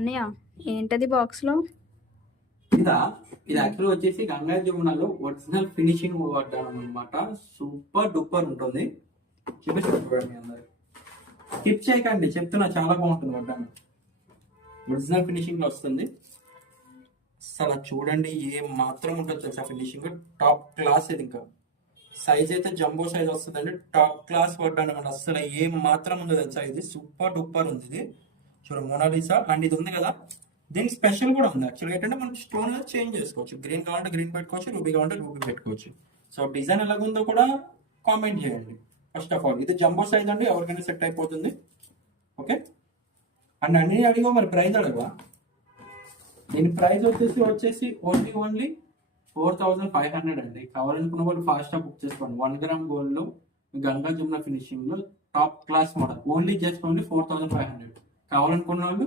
అన్నయ్య ఏంటది బాక్స్లో? ఇదా ఇది యాక్చువల్ వచ్చేసి గంగా జమునలో ఒరిజినల్ ఫినిషింగ్ వాడడం అనమాట. సూపర్ డూపర్ ఉంటుంది. చూపిస్తాను చూడండి అందరు. స్కిప్ చేయకండి, చెప్తున్నా చాలా బాగుంటుంది వడ్డాను. ఒరిజినల్ ఫినిషింగ్ లో వస్తుంది. అసలు చూడండి ఏ మాత్రం ఉంటుంది తెలుసా ఫినిషింగ్. టాప్ క్లాస్ ఇది. ఇంకా సైజ్ అయితే జంబో సైజ్ వస్తుందండి. టాప్ క్లాస్ వడ్డాను అనమాట. అసలు ఏం మాత్రం ఉందో తెలుసా, ఇది సూపర్ డూపర్ ఉంది. ఇది చూడండి మోనాలిసా. అండ్ ఇది ఉంది కదా, దీనికి స్పెషల్ కూడా ఉంది యాక్చువల్గా. ఏంటంటే మనకి స్టోన్ చేంజ్ చేసుకోవచ్చు. గ్రీన్ కావాలంటే గ్రీన్ పెట్టుకోవచ్చు, రూబీ కావాలంటే రూబీ పెట్టుకోవచ్చు. సో డిజైన్ ఎలాగుందో కూడా కామెంట్ చేయండి. ఫస్ట్ ఆఫ్ ఆల్ ఇది జంబో సైజ్ అండి, ఎవరికైనా సెట్ అయిపోతుంది. ఓకే. అండ్ అన్ని అడిగా మరి ప్రైస్ అడగవా? దీని ప్రైస్ వచ్చేసి ఓన్లీ 4500 అండి. కావాలనుకున్న వాళ్ళు ఫాస్ట్ గా బుక్ చేసుకోండి. 1 గ్రామ్ గోల్డ్ లో గంగా జమున ఫినిషింగ్ లో టాప్ క్లాస్ మోడల్. ఓన్లీ 4500. కావాలనుకున్న వాళ్ళు